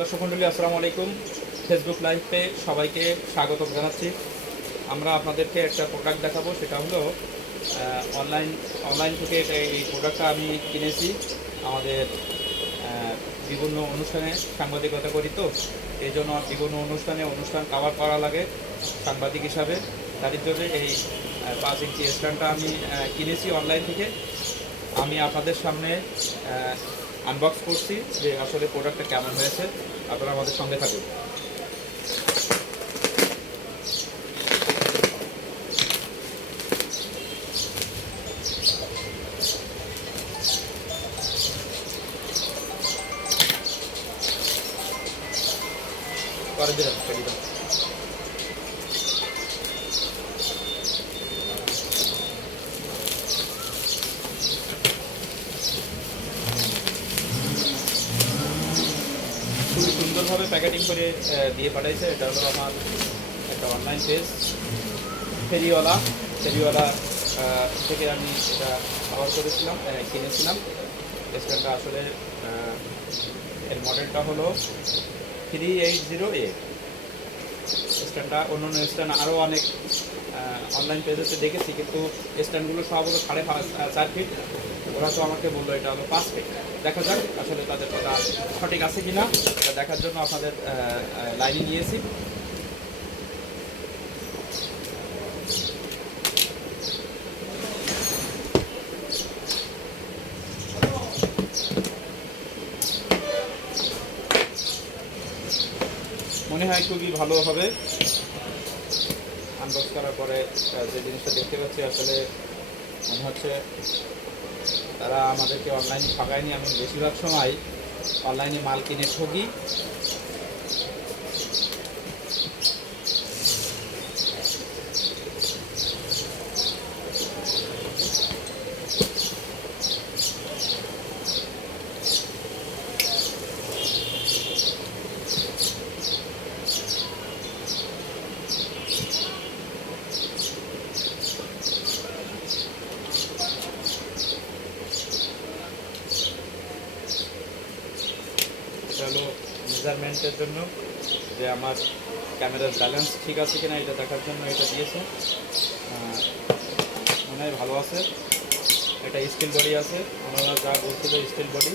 দর্শক মণ্ডলী আসসালামু আলাইকুম। ফেসবুক লাইভে সবাইকে স্বাগত জানাচ্ছি। আমরা আপনাদেরকে একটা প্রোডাক্ট দেখাবো, সেটা হলো অনলাইন থেকে এই প্রোডাক্টটা আমি কিনেছি। আমাদের বিভিন্ন অনুষ্ঠানে সাংবাদিকতা করি, তো এই জন্য বিভিন্ন অনুষ্ঠান কভার করা লাগে সাংবাদিক হিসাবে। তার জন্য এই 5 ইঞ্চি স্ট্যান্ডটা আমি কিনেছি অনলাইন থেকে। আমি আপনাদের সামনে আনবক্স করছি যে আসলে প্রোডাক্টটা কেমন হয়েছে। আপনারা আমাদের সঙ্গে থাকুন। করে দিলাম দিলাম খুবই সুন্দরভাবে প্যাকেটিং করে দিয়ে পাঠাইছে। এটা হলো আমার একটা অনলাইন পেজ ফেরিওয়ালা থেকে আমি এটা অর্ডার করেছিলাম, কিনেছিলাম। স্ট্যান্ডটা আসলে এর মডেলটা হলো 380A। স্ট্যান্ডটা অন্য স্ট্যান্ড আরও অনেক অনলাইন পেজেতে দেখেছি, কিন্তু স্ট্যান্ডগুলো সব হলো 4.5 ফিট। ওরা তো আমাকে বললো এটা হলো 5 ফিট। দেখা যাক আসলে তাদের কথা সঠিক আছে কিনা, এটা দেখার জন্য আপনাদের লাইনে নিয়েছি। মনে হয় খুবই ভালো হবে। আনবক্স করার পরে যে জিনিসটা দেখতে পাচ্ছি, আসলে মনে হচ্ছে তারা আমাদেরকে অনলাইনে ঠকায়নি। আমি বেশিরভাগ সময় অনলাইনে মাল কিনে ঠকি। এটা হলো মেজারমেন্টের জন্য, যে আমার ক্যামেরার ব্যালেন্স ঠিক আছে কিনা এটা দেখার জন্য এটা দিয়েছে। মনে হয় ভালো আছে। এটা স্টিল বডি আছে, ওনারা যা বলছিল স্টিল বডি,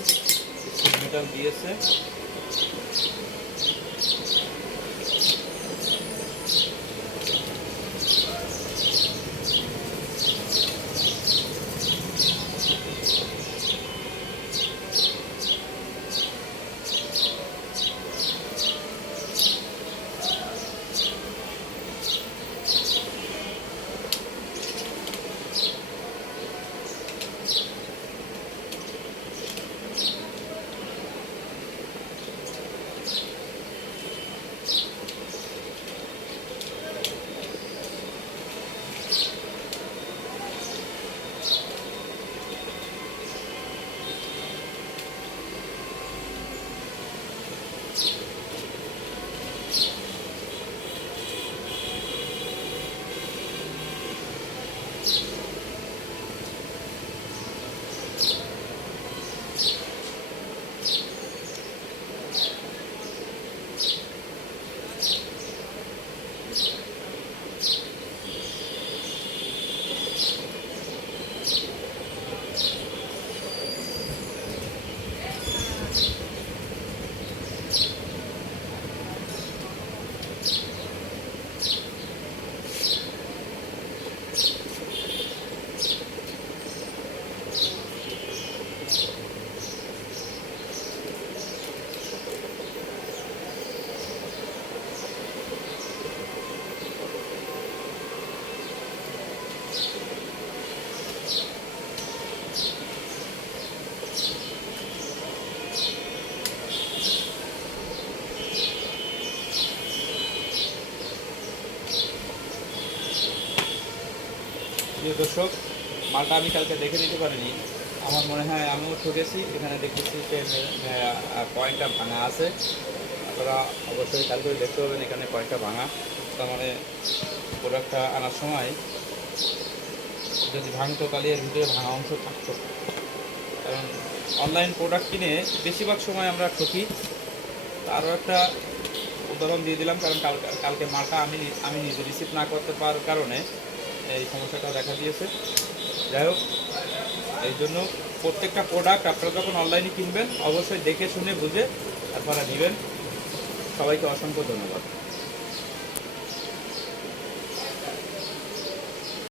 স্টিল মেটাল দিয়েছে। প্রিয় দর্শক, মালটা আমি কালকে দেখে দিতে পারিনি। আমার মনে হয় আমিও ঠকেছি। এখানে দেখতেছি যে পয়েন্টটা ভাঙা আছে। আপনারা অবশ্যই খেয়াল করে দেখতে পাবেন এখানে পয়েন্টটা ভাঙা। তার মানে প্রোডাক্টটা আনার সময় যদি ভাঙতো তাহলে এর ভিতরে ভাঙা অংশ থাকতো। কারণ অনলাইন প্রোডাক্ট কিনে বেশিরভাগ সময় আমরা ঠকি। আরও একটা উদাহরণ দিয়ে দিলাম, কারণ কালকে মালটা আমি নিজে রিসিভ না করতে পারার কারণে এই সমস্যাটা দেখা দিয়েছে। যাই হোক, এই জন্য প্রত্যেকটা প্রোডাক্ট আপনারা যখন অনলাইনে কিনবেন অবশ্যই দেখে শুনে বুঝে আপনারা নেবেন। সবাইকে অসংখ্য ধন্যবাদ।